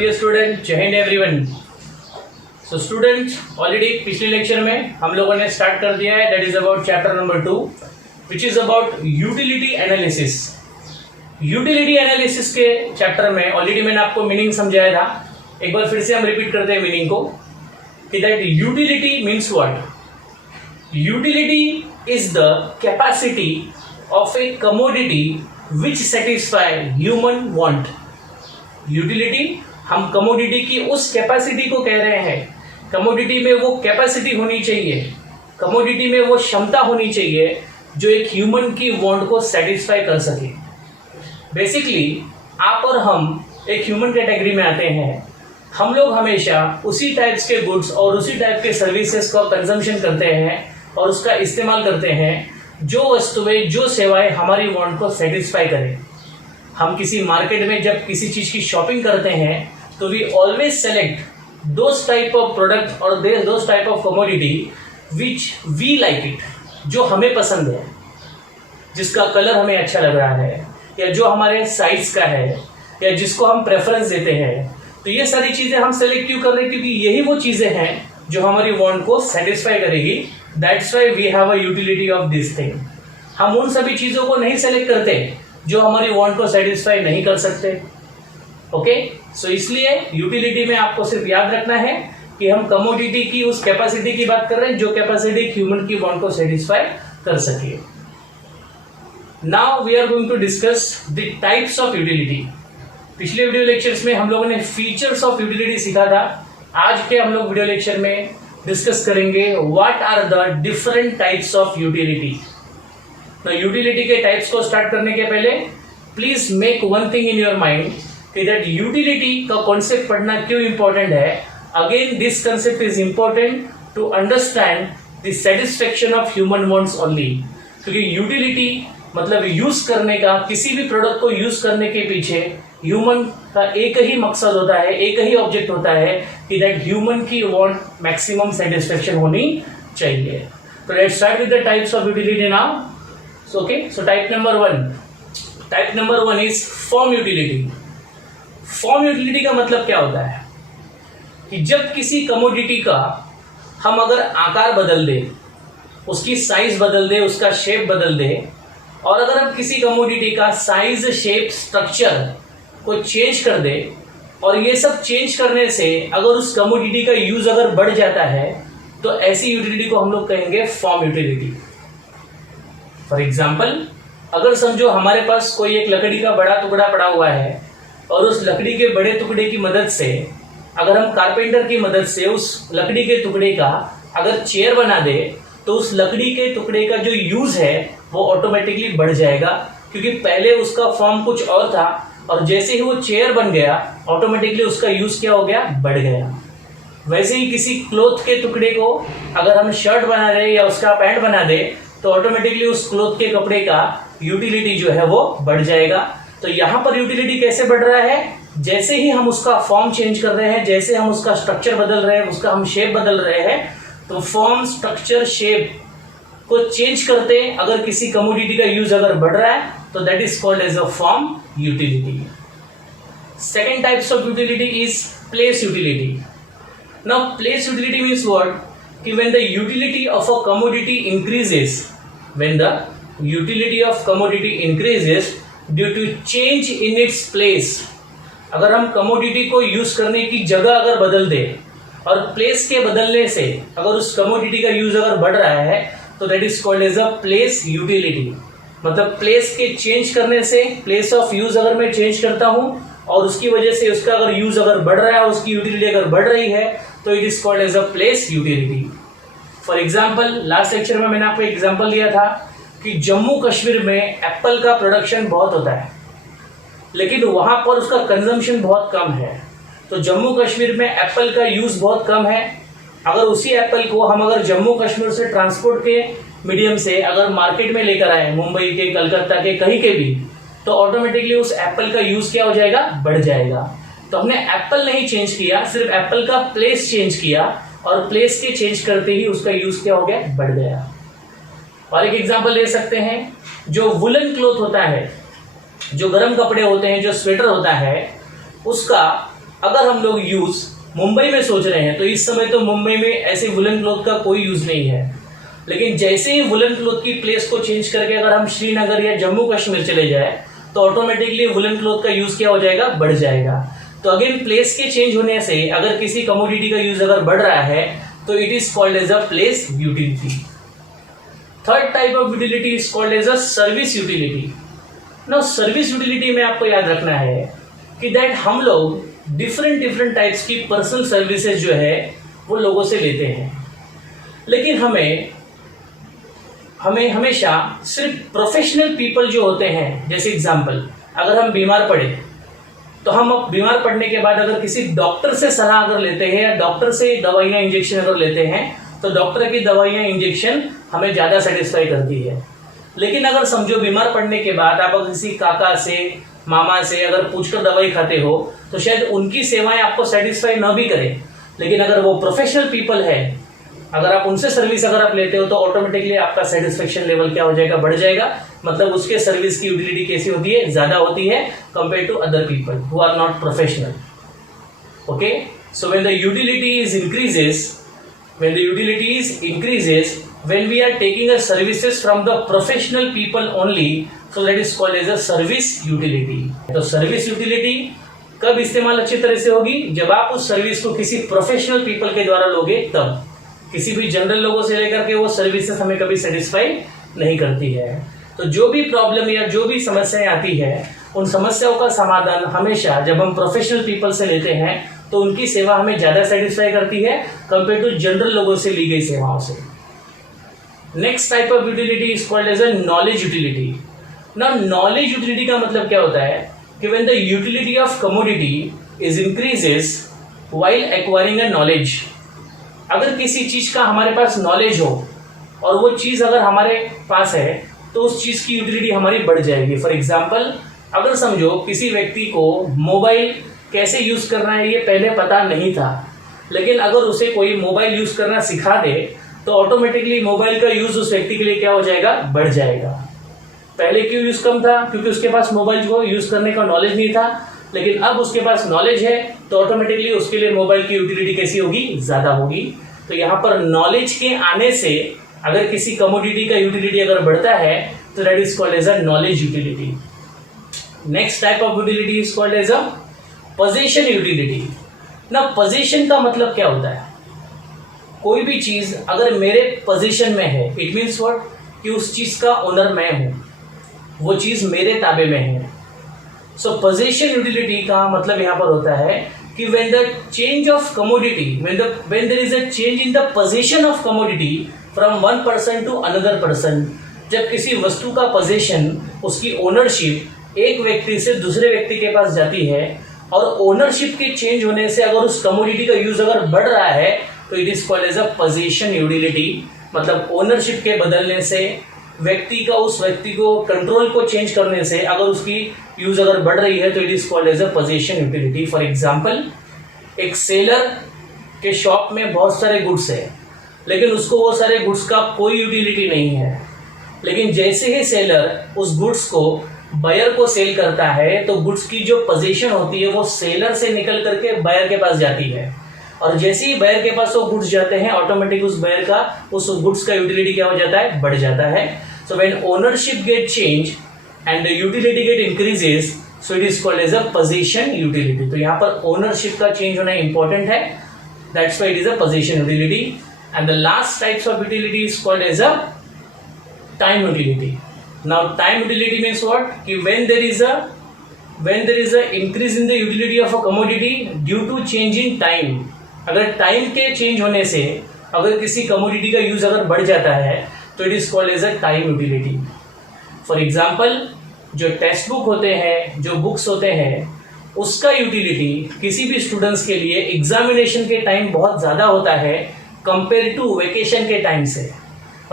Dear student, जय Hind everyone. So student, already पिछले lecture में हम लोगों ने स्टार्ट कर दिया है, that is about chapter number 2 which is about utility analysis. Utility analysis के चैप्टर में ऑलरेडी मैंने आपको मीनिंग समझाया था। एक बार फिर से हम रिपीट करते हैं मीनिंग को कि that utility means what. Utility is the capacity of A commodity which satisfy human want. Utility, हम कमोडिटी की उस कैपेसिटी को कह रहे हैं। कमोडिटी में वो कैपेसिटी होनी चाहिए, कमोडिटी में वो क्षमता होनी चाहिए जो एक ह्यूमन की वांट को सेटिस्फाई कर सके। बेसिकली आप और हम एक ह्यूमन कैटेगरी में आते हैं। हम लोग हमेशा उसी टाइप्स के गुड्स और उसी टाइप के सर्विसेज का कंजम्पशन करते हैं और उसका इस्तेमाल करते हैं जो वस्तुएं, जो सेवाएं हमारी वांट को सेटिस्फाई करें। हम किसी मार्केट में जब किसी चीज़ की शॉपिंग करते हैं तो we always select those type of product और those type of commodity which we like it, जो हमें पसंद है, जिसका कलर हमें अच्छा लग रहा है या जो हमारे साइज का है या जिसको हम प्रेफरेंस देते हैं। तो ये सारी चीज़ें हम सेलेक्ट क्यों कर रहे हैं? क्योंकि यही वो चीज़ें हैं जो हमारी वांट को सेटिस्फाई करेगी। That's why we have a utility of this thing. हम उन सभी चीज़ों को नहीं सेलेक्ट करते जो हमारी वांट को सेटिस्फाई नहीं कर सकते। ओके, सो इसलिए यूटिलिटी में आपको सिर्फ याद रखना है कि हम कमोडिटी की उस कैपेसिटी की बात कर रहे हैं जो कैपेसिटी ह्यूमन की वांट को सेटिस्फाई कर सके। Now we are going to discuss the types of utility. पिछले वीडियो लेक्चर्स में हम लोगों ने फीचर्स ऑफ यूटिलिटी सीखा था। आज के हम लोग वीडियो लेक्चर में डिस्कस करेंगे what are the different types of utility. तो यूटिलिटी के टाइप्स को स्टार्ट करने के पहले please make one thing in your mind कि दैट यूटिलिटी का कॉन्सेप्ट पढ़ना क्यों इंपॉर्टेंट है। Again this concept is important to understand the satisfaction of human wants only. क्योंकि यूटिलिटी मतलब यूज करने का, किसी भी प्रोडक्ट को यूज करने के पीछे ह्यूमन का एक ही मकसद होता है, एक ही ऑब्जेक्ट होता है कि दैट ह्यूमन की वांट मैक्सिमम सेटिस्फेक्शन होनी चाहिए। तो let's start with the types of utility now. Okay, so type number 1 is form utility. Form utility का मतलब क्या होता है कि जब किसी कमोडिटी का हम अगर आकार बदल दे, उसकी साइज बदल दे, उसका शेप बदल दे, और अगर हम किसी कमोडिटी का साइज, शेप, स्ट्रक्चर को चेंज कर दे और ये सब चेंज करने से अगर उस कमोडिटी का यूज अगर बढ़ जाता है तो ऐसी यूटिलिटी को हम लोग कहेंगे फॉर्म यूटिलिटी। फॉर एग्जाम्पल, अगर समझो हमारे पास कोई एक लकड़ी का बड़ा टुकड़ा पड़ा हुआ है और उस लकड़ी के बड़े टुकड़े की मदद से अगर हम कारपेंटर की मदद से उस लकड़ी के टुकड़े का अगर चेयर बना दे तो उस लकड़ी के टुकड़े का जो यूज है वो ऑटोमेटिकली बढ़ जाएगा। क्योंकि पहले उसका फॉर्म कुछ और था और जैसे ही वो चेयर बन गया ऑटोमेटिकली उसका यूज क्या हो गया, बढ़ गया। वैसे ही किसी क्लोथ के टुकड़े को अगर हम शर्ट बना दे या उसका पैंट बना दे तो ऑटोमेटिकली उस क्लोथ के कपड़े का यूटिलिटी जो है वो बढ़ जाएगा। तो यहाँ पर यूटिलिटी कैसे बढ़ रहा है? जैसे ही हम उसका फॉर्म चेंज कर रहे हैं, जैसे हम उसका स्ट्रक्चर बदल रहे हैं, उसका हम शेप बदल रहे हैं, तो फॉर्म, स्ट्रक्चर, शेप को चेंज करते अगर किसी कमोडिटी का यूज अगर बढ़ रहा है तो that is called as a form utility. Second types of utility is place utility. Now place utility means what कि when the utility of a commodity increases, when the utility of commodity increases due to change in its place, अगर हम commodity को use करने की जगह अगर बदल दे और प्लेस के बदलने से अगर उस कमोडिटी का यूज अगर बढ़ रहा है तो that is called as a place utility. मतलब प्लेस के चेंज करने से, प्लेस ऑफ यूज अगर मैं चेंज करता हूं और उसकी वजह से उसका अगर यूज अगर बढ़ रहा है, उसकी यूटिलिटी अगर बढ़ रही है तो it is called as a place utility. For example, last lecture में मैंने आपको एग्जाम्पल दिया था कि जम्मू कश्मीर में एप्पल का प्रोडक्शन बहुत होता है लेकिन वहां पर उसका कंजम्पशन बहुत कम है। तो जम्मू कश्मीर में एप्पल का यूज बहुत कम है। अगर उसी एप्पल को हम अगर जम्मू कश्मीर से ट्रांसपोर्ट के मीडियम से अगर मार्केट में लेकर आए, मुंबई के, कलकत्ता के, कहीं के भी, तो ऑटोमेटिकली उस एप्पल का यूज क्या हो जाएगा, बढ़ जाएगा। तो हमने एप्पल नहीं चेंज किया, सिर्फ एप्पल का प्लेस चेंज किया और प्लेस के चेंज करते ही उसका यूज क्या हो गया, बढ़ गया। और एक एग्जांपल ले सकते हैं, जो वुलन क्लॉथ होता है, जो गर्म कपड़े होते हैं, जो स्वेटर होता है, उसका अगर हम लोग यूज मुंबई में सोच रहे हैं तो इस समय तो मुंबई में ऐसे वुलन क्लॉथ का कोई यूज नहीं है, लेकिन जैसे ही वुलन क्लॉथ की प्लेस को चेंज करके अगर हम श्रीनगर या जम्मू कश्मीर चले जाए तो ऑटोमेटिकली वुलन क्लॉथ का यूज क्या हो जाएगा, बढ़ जाएगा। तो अगेन प्लेस के चेंज होने से अगर किसी कमोडिटी का यूज अगर बढ़ रहा है तो it is called as a place utility. Third type of utility is called as a service utility. Now service utility में आपको याद रखना है कि दैट हम लोग डिफरेंट टाइप्स की पर्सनल सर्विसेज जो है वो लोगों से लेते हैं, लेकिन हमें हमेशा सिर्फ प्रोफेशनल पीपल जो होते हैं, जैसे एग्जांपल अगर हम बीमार पड़े तो हम बीमार पड़ने के बाद अगर किसी डॉक्टर से सलाह अगर लेते हैं या डॉक्टर से दवाइयाँ इंजेक्शन अगर लेते हैं तो डॉक्टर की दवाइयाँ इंजेक्शन हमें ज़्यादा सेटिस्फाई करती है। लेकिन अगर समझो बीमार पड़ने के बाद आप किसी काका से मामा से अगर पूछकर दवाई खाते हो तो शायद उनकी सेवाएं आपको सेटिस्फाई न भी करें, लेकिन अगर वो प्रोफेशनल पीपल है, अगर आप उनसे सर्विस अगर आप लेते हो तो ऑटोमेटिकली आपका सेटिस्फेक्शन लेवल क्या हो जाएगा, बढ़ जाएगा। मतलब उसके सर्विस की यूटिलिटी कैसी होती है, ज्यादा होती है compare to other people who are not professional. Okay, so when the utility is increases when we are taking a services from the professional people only, so that is called as a service utility। तो service utility कब इस्तेमाल अच्छी तरह से होगी, जब आप उस सर्विस को किसी प्रोफेशनल पीपल के द्वारा लोगे तब। किसी भी जनरल लोगों से लेकर के वो सर्विसेज हमें कभी सेटिस्फाई नहीं करती है। तो जो भी प्रॉब्लम या जो भी समस्याएं आती है उन समस्याओं का समाधान हमेशा जब हम प्रोफेशनल पीपल से लेते हैं तो उनकी सेवा हमें ज्यादा सेटिस्फाई करती है कंपेयर टू जनरल लोगों से ली गई सेवाओं से। Next type of utility is called as a knowledge utility. ना नॉलेज यूटिलिटी का मतलब क्या होता है कि when the utility of commodity is increases while acquiring a knowledge. अगर किसी चीज का हमारे पास नॉलेज हो और वो चीज अगर हमारे पास है तो उस चीज की यूटिलिटी हमारी बढ़ जाएगी। फॉर एग्जाम्पल अगर समझो किसी व्यक्ति को मोबाइल कैसे यूज करना है ये पहले पता नहीं था, लेकिन अगर उसे कोई मोबाइल यूज करना सिखा दे तो ऑटोमेटिकली मोबाइल का यूज उस व्यक्ति के लिए क्या हो जाएगा, बढ़ जाएगा। पहले क्यों यूज कम था, क्योंकि उसके पास मोबाइल को यूज करने का नॉलेज नहीं था, लेकिन अब उसके पास नॉलेज है तो ऑटोमेटिकली उसके लिए मोबाइल की यूटिलिटी कैसी होगी, ज्यादा होगी। तो यहाँ पर नॉलेज के आने से अगर किसी कमोडिटी का यूटिलिटी अगर बढ़ता है तो that is called as a knowledge utility. Next type of utility is called as a position utility. ना पोजीशन का मतलब क्या होता है, कोई भी चीज अगर मेरे पोजीशन में है इट मीन्स व्हाट कि उस चीज का ओनर मैं हूं, वो चीज मेरे ताबे में है। सो पोजीशन यूटिलिटी का मतलब यहां पर होता है कि when the change of commodity, when there is a change in the position of commodity from one person to another person, जब किसी वस्तु का पोजीशन, उसकी ओनरशिप एक व्यक्ति से दूसरे व्यक्ति के पास जाती है और ओनरशिप के चेंज होने से अगर उस कमोडिटी का यूज अगर बढ़ रहा है तो it is called as a position utility. मतलब ओनरशिप के बदलने से व्यक्ति का उस व्यक्ति को कंट्रोल को चेंज करने से अगर उसकी यूज अगर बढ़ रही है तो it is called as a position utility. For example एक सेलर के शॉप में बहुत सारे गुड्स है, लेकिन उसको वो सारे गुड्स का कोई यूटिलिटी नहीं है, लेकिन जैसे ही सेलर उस गुड्स को बायर को सेल करता है तो गुड्स की जो पोजीशन होती है वो सेलर से निकल करके बायर के पास जाती है, और जैसे ही बायर के पास वो गुड्स जाते हैं ऑटोमेटिक उस बायर का उस गुड्स का यूटिलिटी क्या हो जाता है, बढ़ जाता है। So when ownership get change and the utility get increases so it is called as a position utility. तो यहाँ पर ओनरशिप का चेंज होना इंपॉर्टेंट है, that's why it is a position utility. And the last types of utility is called as a time utility. Now time utility means what कि when there is a increase in the utility of a commodity due to change in time, अगर time के change होने से अगर किसी commodity का use अगर बढ़ जाता है तो it is called as a time utility. For example जो टेक्स्ट बुक होते हैं, जो बुक्स होते हैं, उसका यूटिलिटी किसी भी स्टूडेंट्स के लिए एग्जामिनेशन के टाइम बहुत ज़्यादा होता है कंपेयर टू वेकेशन के टाइम से।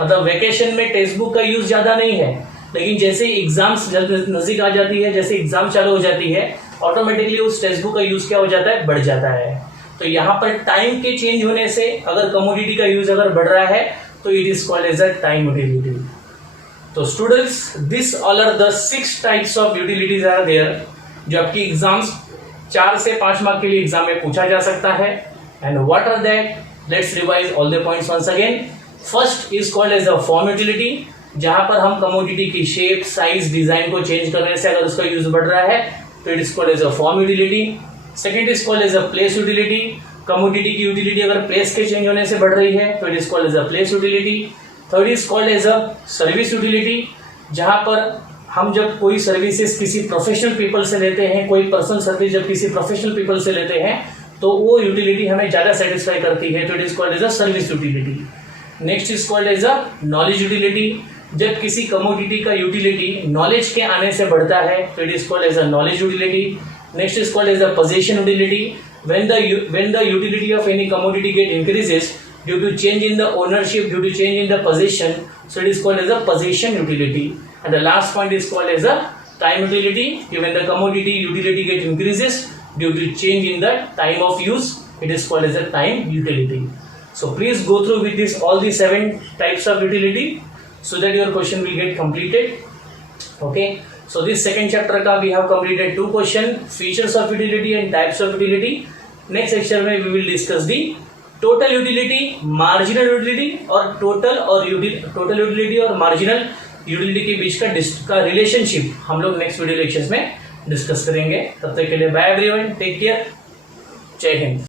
मतलब वेकेशन में टेक्स्ट बुक का यूज ज़्यादा नहीं है, लेकिन जैसे ही एग्जाम्स नज़दीक आ जाती है, जैसे एग्जाम चालू हो जाती है ऑटोमेटिकली उस टेक्स्ट बुक का यूज क्या हो जाता है, बढ़ जाता है। तो यहाँ पर टाइम के चेंज होने से अगर कमोडिटी का यूज अगर बढ़ रहा है तो it is called as a time utility. तो students this all are the 6 types of utilities are there जो आपकी एग्जाम्स 4 से 5 मार्क के लिए एग्जाम में पूछा जा सकता है। And what are that, let's revise all the points once again. First is called as a form utility, जहां पर हम कमोडिटी की शेप, साइज, डिजाइन को चेंज करने से अगर उसका यूज बढ़ रहा है तो it is called as a form utility. Second is called as a place utility, commodity की यूटिलिटी अगर प्लेस के चेंज होने से बढ़ रही है तो it is called as a place utility. Third is called as a service utility, जहां पर हम जब कोई सर्विसेज किसी प्रोफेशनल पीपल से लेते हैं, कोई पर्सनल सर्विस जब किसी प्रोफेशनल पीपल से लेते हैं तो वो यूटिलिटी हमें ज्यादा सेटिस्फाई करती है, तो it is called as a service utility. Next is called as a knowledge utility, जब किसी कमोडिटी का यूटिलिटी नॉलेज के आने से बढ़ता है तो it is called as a knowledge utility. Next is called as a position utility, when the utility of any commodity get increases due to change in the ownership, due to change in the possession, so it is called as a possession utility. And the last point is called as a time utility, when the commodity utility get increases due to change in the time of use, it is called as a time utility. So please go through with this all the 7 types of utility so that your question will get completed. Okay, so this second chapter ka we have completed 2 question, features of utility and types of utility. Next section में we will discuss the total utility, marginal utility और total utility और marginal utility के बीच का relationship हम लोग next video lectures में discuss करेंगे। तब तक के लिए बाय एवरीवन, टेक केयर, जय हिंद।